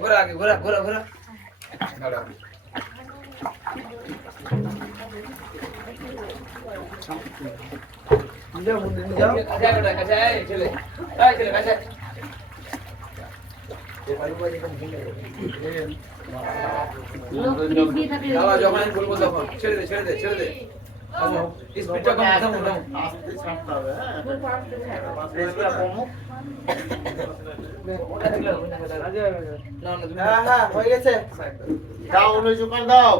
ঘোরা আগে ঘোরা ঘোরা ঘোরা দাঁড়াও যাও যাও কাছে কাছে চলে চলে কাছে দাও যখন আমি বলবো তখন ছেড়ে দে ছেড়ে দে ছেড়ে দে স্পিডটা কম থামো থামো আস্তে ছাড়তে হবে হ্যাঁ হ্যাঁ হয়ে গেছে দাও ওই জোকান দাও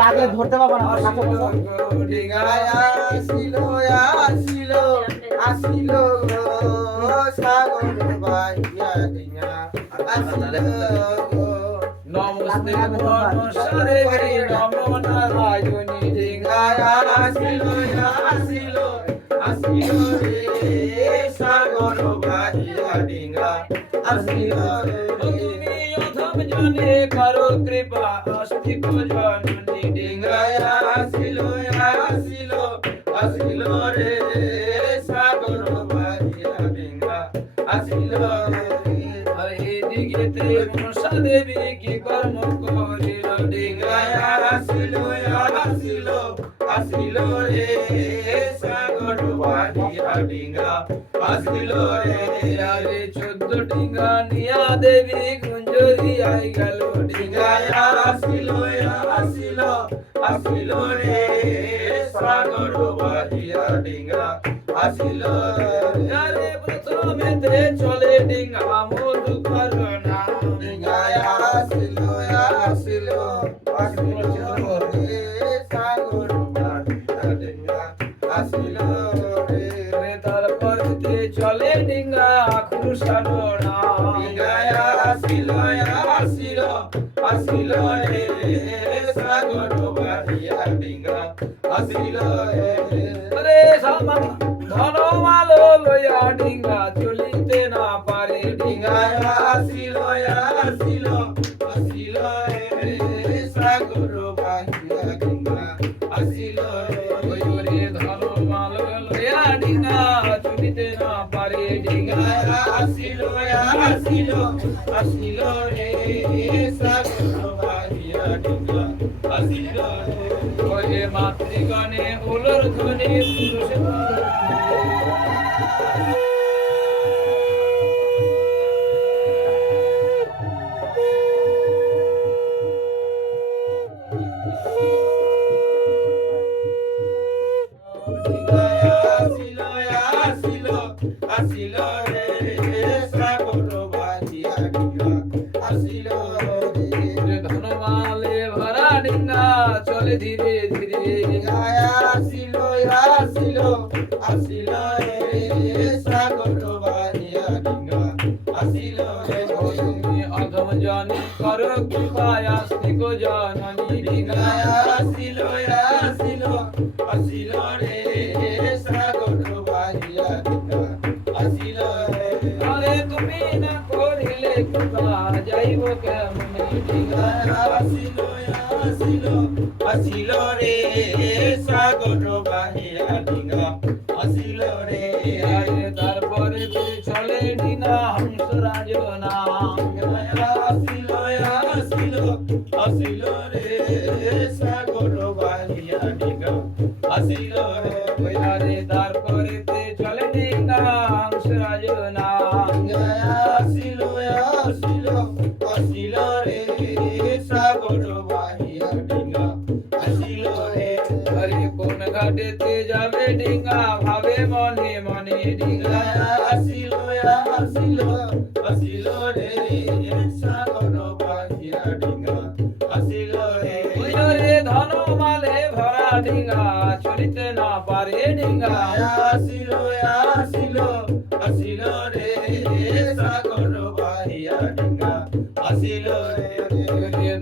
লাগলে ধরতে পারবো না নমস্তে মনসারে নমো নারায়ণী ডিঙ্গায় আসিল আসিল আসিল রে সাগর বাহিয়া ডিঙ্গা আসিল তুমি অধম জনে করো কৃপা আস্তিক জননী ডিঙ্গায় আসিল আসিল আসিল রে সাগর বাহিয়া ডিঙ্গা আসিল রে দিগেতে মনসা দেবী কি কর্ম করিল ডিঙ্গায় আসিল আসিল আসিল রে সাগর বাহিয়া ডিঙ্গা আসিল রে আরে 14 ডিঙ্গা নিয়া দেবী গুঞ্জরি আই গেল ডিঙ্গায় আসিল আসিল আসিল রে সাগর বাহিয়া ডিঙ্গা আসিল আরে প্রথমেতে চলে ডিঙ্গা মধু করনা ডিঙ্গায় আসিল আসিল আসিল রে সাগর বাহিয়া ডিঙ্গা আসিল রে তারপরতে চলে ডিঙ্গা খুশানো না ডিঙ্গায় আসিল আসিল আসিল রে সাগর বাহিয়া ডিঙ্গা আসিল রে সামা ধনমাল লইয়া ডিঙ্গা চলিতে না পারে ডিঙ্গায় আসিল আসিল আসিল রে সাগর বাহিয়া ডিঙ্গা আসিল রে ধনমাল লইয়া ডিঙ্গা চলিতে না পারে ডিঙ্গায় আসিল আসিল আসিল রে সাগর বাহিয়া ডিঙ্গা আসিল ওরে মাতৃগণে উলর ধ্বনি পুরুষ আসিল আসিল আসিল রে সাগর বাহিয়া ডিঙ্গা আসিল রে ধনমালে ভরা ডিঙ্গা চলে ধীরে ধীরে আসিল আসিল আসিল রে সাগর বাহিয়া ডিঙ্গা আসিল রে তুমি অধম জনি কর কৃপা আস্তিক জননী ডিঙ্গা আসিল আসিল আসিল রে সাগর বাহিয়া ডিঙ্গা আসিল রে তুমি না করিলে কৃপা যাইব কেমনে ডিঙ্গা আসিল আসিল আসিল রে সাগর বাহিয়া ডিঙ্গা আসিল রে তারপরে চলে ডিঙ্গা হংসরাজ নাম আসিল আসিল আসিল রে সাগর বাহিয়া ডিঙ্গা আসিল রে তারপরে চলে ডিঙ্গা হংসরাজ নাম আসিল আসিল আসিল রে সাগর বাহিয়া ডিঙ্গা আসিল রে আরে কোন ঘাটেতে যাবে ডিঙ্গা ভাবে মনে মনে ডিঙ্গা আসিল আসিল আসিল রে সাগর বাহিয়া ডিঙ্গা আসিল রে ধনমালে ভরা ডিঙ্গা চলিতে না পারে ডিঙ্গা আসিল আসিল আসিল রে সাগর ডিঙ্গা আসিল রে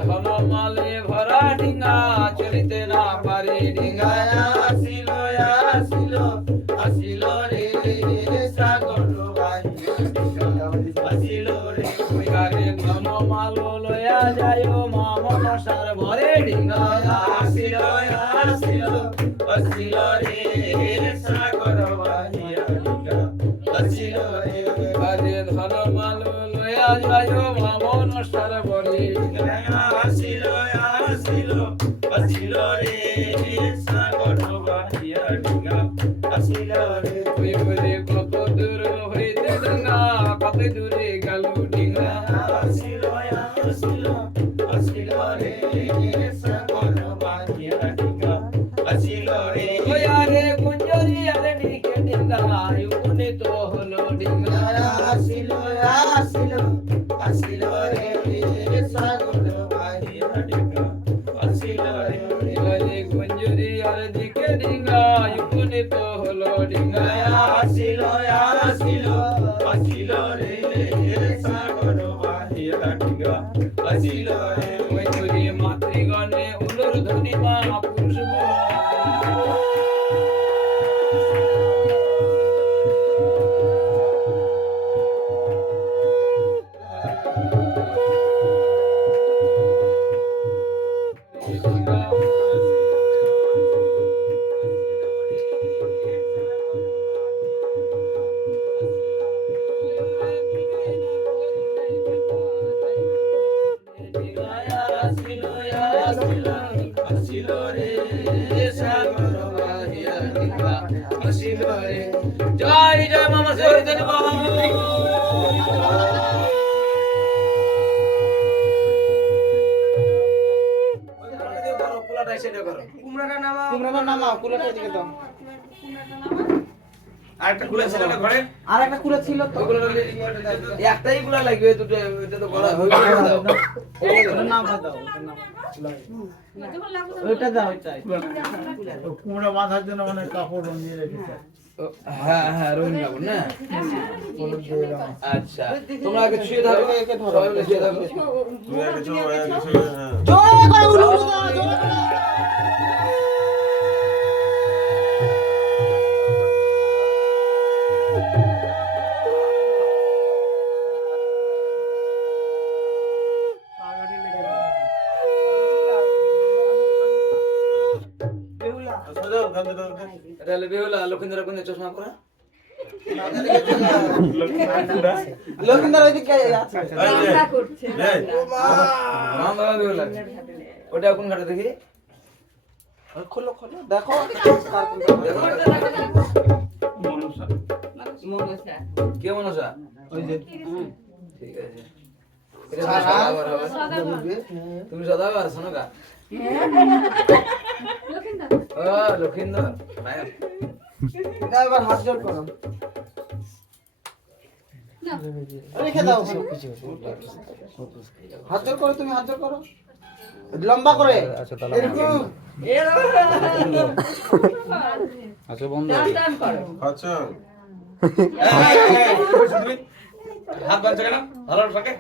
ধনমালে ভরা ডিঙ্গা চলিতে না পারে ডিঙ্গা আসিল আসিল আসিল রে সাগর বাহিয়া ডিঙ্গা আসিল রে ওইগারে ধনমাল লয়া যায় মা মনসার ভরে ডিঙ্গা আসিল আসিল আসিল রে সাগর বাহিয়া ডিঙ্গা আসিল রে ওইগারে ধনমাল লয়া যায় মা মনসার ভরে ডিঙ্গা আসিল আসিল আসিল রে সাগর বাহিয়া ডিঙ্গা আসিল রে ওই বলে কত দূর হইতে গঙ্গা কত দূরে গেল ডিঙ্গা আসিল আসিল আসিল রে সাগর বাহিয়া ডিঙ্গা আসিল রে ওয়ারে কুঞ্জরি আরে নিকে ডিঙ্গা উপনীত হলো ডিঙ্গা আসিল আসিল আসিল রে সাগর বাহিয়া ডিঙ্গা আসিল রে ওয়ারে কুঞ্জরি আরে দিকে ডিঙ্গা উপনীত হলো ডিঙ্গা আসিল আসিল আসিল রে সাগর বাহিয়া ডিঙ্গা আসিল রে ওই করে মাতৃগণে উলুর ধ্বনি মা পুরুষ আসিল রে সাগর বাহিয়া ডিঙ্গা আসিল রে জয় জয় মামা সৈতন্য বাবা কুমড়াটা নামাও, কুলাটা এদিকে দাও। আরেকটা খুলে ছিল না ঘরে আর একটা কুলা ছিল তো। একটাই গুলা লাগবে দুটো এটা তো বড় হয়ে গেল ওটার নামটা দাও, ওটার নাম। ওইটা দাও, ওইটাই। কুমড়া বাঁধার জন্য অনেক কাপড় রঙিয়ে রেখেছে। হ্যাঁ হ্যাঁ রোহিণ কাপড় না আচ্ছা তোমরা আগে ছুঁয়ে ধরো একে ধরো। সবাই মিলে ছুঁয়ে ধরো জোরে করে উলু উলু দাও, জোরে করে। এটা হলো বেহুলা লক্ষিন্দর কোন চশমা পরা লক্ষিন্দর ওইদিকে আছে। মা বাবা বেহুলা ওটা কোন ঘাটে দেখি খোলো খোলো, দেখো কার কোনটা। কে মনসা ওই যে ঠিক আছে এটা সদাগর হবে। তুমি সদাগর শোনো কা ও লক্ষিন্দর নায়ক এটা এবার হাত জোড় করো। রেখে দাও। হাত জোড় করো, তুমি হাত জোড় করো লম্বা করে এরকম। আচ্ছা হাত বাঁধছো কেন ভালো থাকে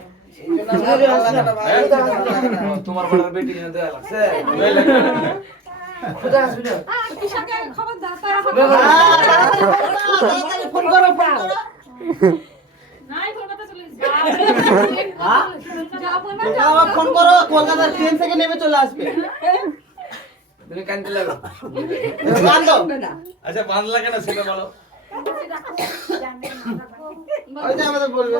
তোমার বড় বেটি না দেয়া লাগছে ফোন করো, ফোন করো। আবার ফোন করো, কলকাতার ট্রেন থেকে নেমে চলে আসবে। তুমি কানতে লাগো গান দাও। আচ্ছা বাঁধলা কেন সেটা বলো ওই যে আমাদের বলবে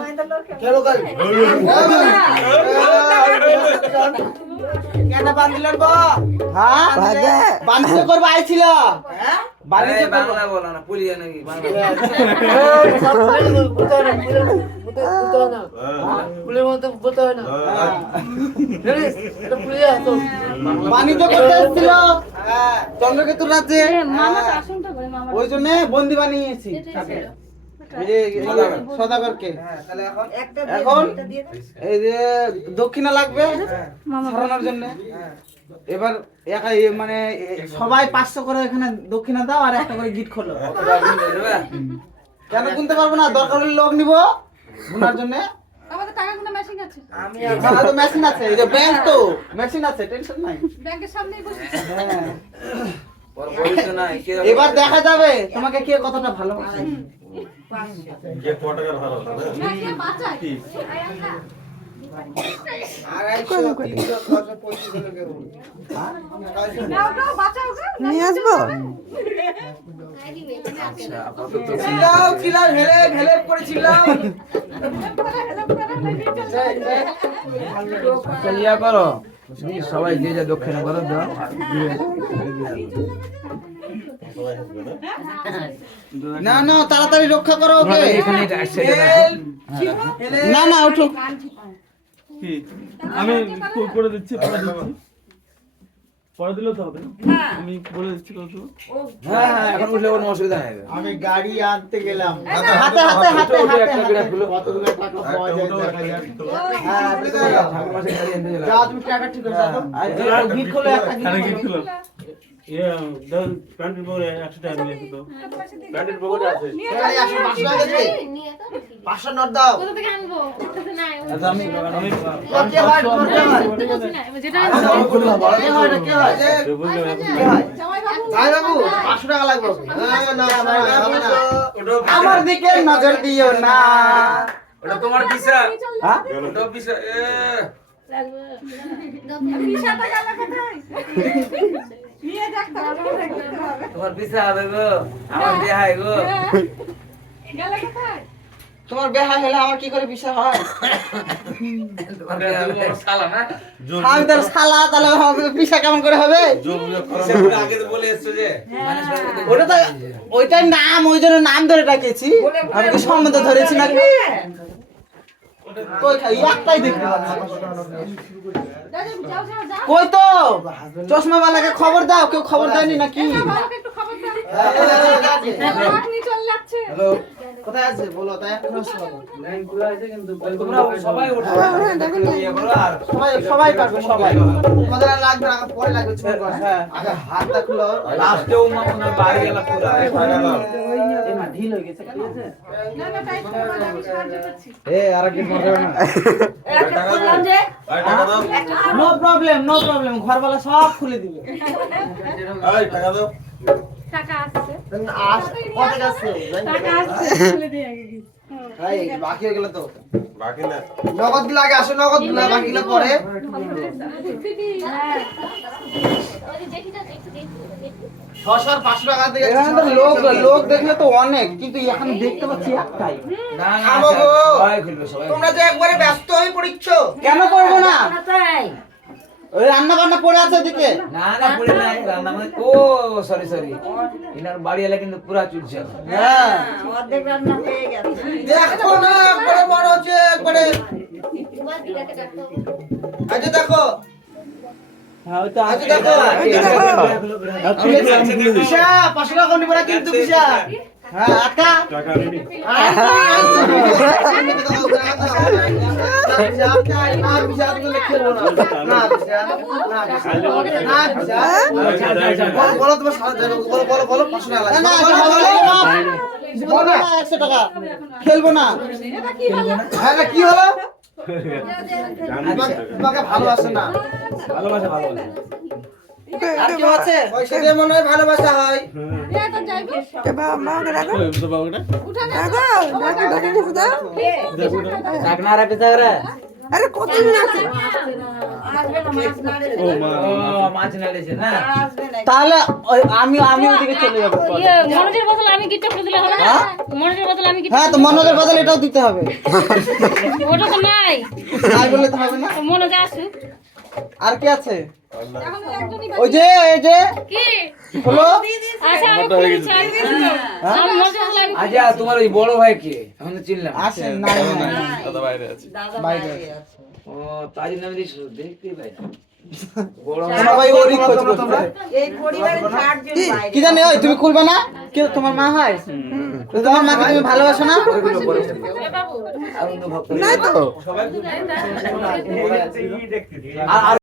কেন বাঁধলেন গো? হ্যাঁ বাঁধতে করবো আইছিল। বাড়িতে করবো। বাংলা বলো না পুলিয়া নাকি বাংলা বাণিজ্য করতে এসেছিল চন্দ্রকেতুর রাজ্যে, ওই জন্য বন্দি বানিয়েছি এই যে সদাগরকে। এখন এই যে দক্ষিণা লাগবে সরানোর জন্য। এবার মানে সবাই 500 করে এখানে দক্ষিণা দাও আর একটা করে গিট খোলো। কেন গুনতে পারবো না? দরকার হলে লোক নিব গুনার জন্য। তো মেশিন আছে, এই যে ব্যাংক তো মেশিন আছে, টেনশন নাই। ব্যাংকের সামনেই বসে হ্যাঁ। ওর বয়স তো নাই, কে জানে? এবার দেখা যাবে তোমাকে কে কতটা ভালোবাসে। যে পটাকার ভালো না না কে বাঁচায় নাও নাও বাঁচাও গো নিয়ে আসবো আচ্ছা, আপাতত চিল্লাও চিল্লাও, হেলেপ করে চিল্লাও। ইয়া করো, সবাই যে যা দক্ষিণে করো দাও। না না তাড়াতাড়ি রক্ষা করো ওকে। তোমাদের এখানে এটা এক সাইডে রাখো। না না উঠো। কি আমি করে দিচ্ছি, পরে দিচ্ছি, পরে দিলেও তো হবে। আমি বলে দিচ্ছি কত। হ্যাঁ হ্যাঁ, এখন উঠলে কোনো অসুবিধা নেই। আমি গাড়ি আনতে গেলাম, হাতে হাতে হাতে ওটা একটা হাতে। বিড়া খুলো। কতগুলো টাকা পাওয়া যায় দেখা যাক। হ্যাঁ ঠাকুর মাসে গাড়ি আনতে গেলাম। যাও তুমি টাকা ঠিক করে দাও। আর গিট খোলো, একটা খানা কি গিট খোলো। ছিল দাও প্যান্টের পরে 100 টাকা নিয়ে এসো তো। প্যান্টের পকেটে আছে। এখানে 100 টাকা গেছে। 500 নোট দাও। কোথা থেকে আনবো নাই আচ্ছা, আমি কে হয় তোমার কে হয়? যেটা কে হয় এটা কে হয়? বুঝলে কে হয়? জামাই বাবু ভাই বাবু 500 টাকা লাগবে। না ভাই হবে না। আমার দিকে নজর দিও না। ওটা তোমার পিসা। হ্যাঁ? ওটা পিসা। পিসাটা গেল কোথায় নিয়ে দেখ তোমার পিসা হবে গো, আমার বিয়ে হয় গো। গেল কোথায় তোমার বেহা হলে আমার কি করে বিষয় হয়? তোমার বিয়ে হবে। শালা না? আমি তোর শালা, তাহলে হবে বিষয় কেমন করে হবে? সেটা আগে তো বলে এসছো যে। ওটা তো ওইটার নাম, ওই জন্য নাম ধরে ডাকেছি। আমি কি সম্বন্ধ ধরেছি নাকি? কই খাই একটাই দেখতে পাচ্ছি। যাও যাও যাও কই তো চশমাওয়ালাকে খবর দাও, কেউ খবর দেয়নি নাকি? বাবাকে একটু খবর দাও আপনি চলে যাচ্ছে হ্যালো, কোথায় আছে বলো, তাই এখন তোমরা সবাই ওঠো। ইয়ে করো আর সবাই সবাই পারবে, সবাই। তোমাদের আর লাগবে না, পরে লাগবে ছোট করে। হ্যাঁ আগে হাতটা খুলো। লাস্টেও মনে বাড়ি গেল পুরো। এই মা ঢিল হয়ে গেছে, ঠিক আছে? না না টাইট করো না, আমি সাহায্য করছি আরেকদিন মনে হবে না। নো প্রবলেম, নো প্রবলেম, ঘরওয়ালা সব খুলে দিবে। টাকা দাও। টাকা আসছে কত আছে? টাকা আসছে খুলে দিয়ে আগে ভাই বাকি হয়ে গেল তো। বাকি না। নগদ গুলো আগে আসো, নগদ গুলো বাকি গুলো পরে। সর 500 টাকা দিয়ে লোক দেখলে তো অনেক, কিন্তু এখন দেখতে পাচ্ছি একটাই। না না, থামো গো। সবাই খুলবে, সবাই। তোমরা যে একবারে ব্যস্ত হয়ে পড়িচ্ছ, কেন করবো না? ওই রান্না বান্না পড়ে আছে ওদিকে। না না, পুরি নাই রান্না মানে। ও সরি সরি, ইনার বাড়ি এলে কিন্তু পুরা চুলছে। হ্যাঁ দেখো না, একবারে মনে হচ্ছে একবারে। আচ্ছা দেখো, আচ্ছা দেখো। পিসা 500 টাকা নিবে না কিন্তু পিসা। হ্যাঁ আটকা টাকা রেডি। বলো তোমার বলো বলো 500 টাকা লাগবে। 100 টাকা খেলবো না। এটা কি হলো হ্যাঁ কি হলো? তোমাকে ভালোবাসে না। ভালোবাসা ভালোবাসা। আর কি আছে? পয়সা দিয়ে মনে হয় ভালোবাসা হয়। এটা যাইবো বাবাকে রাখো তো বাবুটা উঠা না রাখো ডাকে কিছু দাও ডাকনা রাখতে চাকরা। আরে কতদিন আছে ও মা ও মাছ নাড়েছে না। তাহলে আমি ওদিকে চলে যাবো। মনোজের বদলে আমি গিটটা করে দিলে হবে না হ্যাঁ? মনোজের বদলে আমি হ্যাঁ তো মনোজের বদলে এটাও দিতে হবে। ওটা তো নাই তাই বললে তো হবে না। মনোজ আসুক আর কি আছে? এখন তো একজনই ওই যে এই যে কি হলো। আচ্ছা আমি খুলে চাই আমি মনোজের বদলে আমি আচ্ছা, তোমার ওই বড় ভাই কে? এখন তো চিনলাম। আসেন নাই নাই দাদা বাইরে আছে। বাইরে। ও তাই নামে দিয়েছিল, দেখতেই পাই না। বড় সবাই ওরই খোঁজ করছে। কি জানি ওই তুমি খুলবে না? কে তোমার মা হয়? তো তোমার মাকে তুমি ভালোবাসো না? বাবু আনন্দ ভক্ত। নাই তো আর